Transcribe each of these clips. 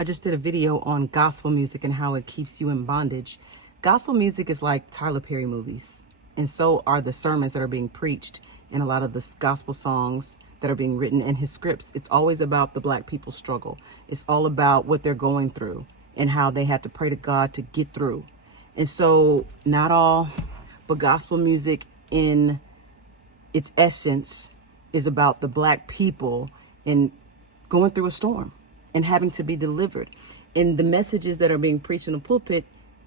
I just did a video on gospel music and how it keeps you in bondage. Gospel music is like Tyler Perry movies, and so are the sermons that are being preached and a lot of the gospel songs that are being written in his scripts. It's always about the Black people's struggle. It's all about what they're going through and how they had to pray to God to get through. And so not all, but gospel music in its essence is about the Black people and going through a storm and having to be delivered. And the messages that are being preached in the pulpit,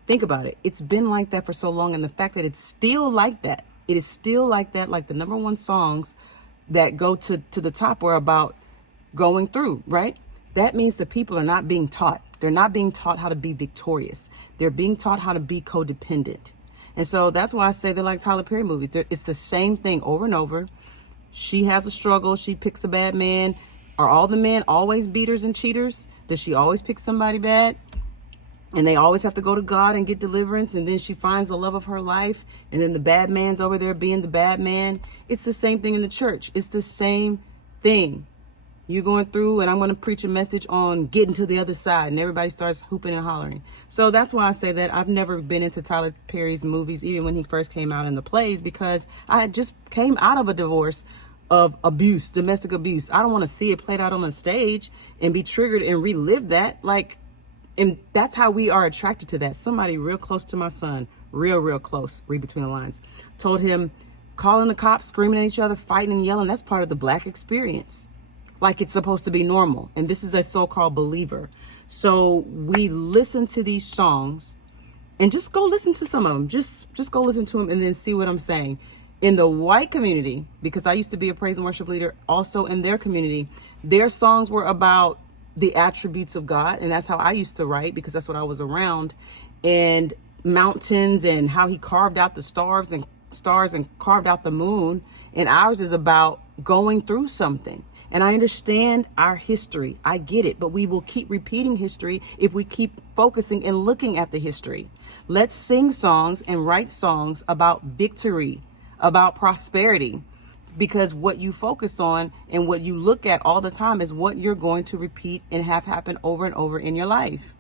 think about it. It's been like that for so long. And the fact that it's still like that, it is still like that, like the number one songs that go to the top were about going through, right? That means the people are not being taught. They're not being taught how to be victorious. They're being taught how to be codependent. And so that's why I say they're like Tyler Perry movies. It's the same thing over and over. She has a struggle. She picks a bad man. Are all the men always beaters and cheaters? Does she always pick somebody bad? And they always have to go to God and get deliverance, and then she finds the love of her life, and then the bad man's over there being the bad man. It's the same thing in the church. It's the same thing. You're going through, and I'm going to preach a message on getting to the other side, and everybody starts hooping and hollering. So that's why I say that I've never been into Tyler Perry's movies, even when he first came out in the plays, because I had just came out of a divorce of abuse, domestic abuse. I don't want to see it played out on a stage and be triggered and relive that. And that's how we are attracted to that. Somebody real close to my son, real close, read between the lines, told him calling the cops, screaming at each other, fighting and yelling, that's part of the Black experience. Like it's supposed to be normal. And this is a so-called believer. So we listen to these songs and just go listen to some of them. Just go listen to them and then see what I'm saying. In the white community, because I used to be a praise and worship leader, also in their community, their songs were about the attributes of God. And that's how I used to write, because that's what I was around. And mountains and how he carved out the stars and carved out the moon. And ours is about going through something. And I understand our history. I get it. But we will keep repeating history if we keep focusing and looking at the history. Let's sing songs and write songs about victory, about prosperity, because what you focus on and what you look at all the time is what you're going to repeat and have happen over and over in your life.